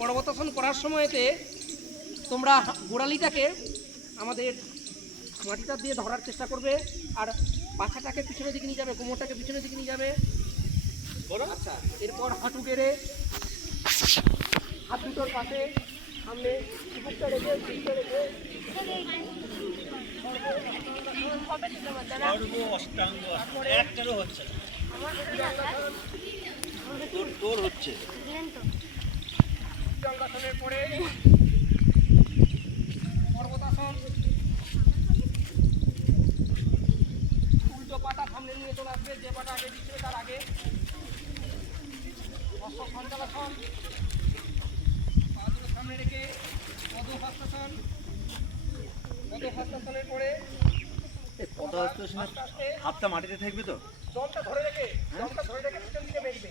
পর্বতাসন করার সময়তে তোমরা গোড়ালিটাকে আমাদের মাটিটা দিয়ে ধরার চেষ্টা করবে, আর পাছাটাকে পিছনের দিকে নিয়ে যাবে, কোমরটাকে পিছনের দিকে নিয়ে যাবে। আচ্ছা, এরপর হাঁটু গেড়ে হাত দুটোর পাশে সামনে বুকটা রেখে তোর হচ্ছে দণ্ডাসনের পরে পর্বতাসন। উল্টো পাটা সামনে নিয়ে চলে আসবে, যে পাটা আগে দিচ্ছে তার আগে। হস্ত সঞ্চালন, পা দুটো সামনে রেখে পদহস্তাসন। পদহস্তাসনের পরে হাতটা মাটিতে থাকবে তো, দমটা ধরে রেখে পিছন দিকে বেরবে।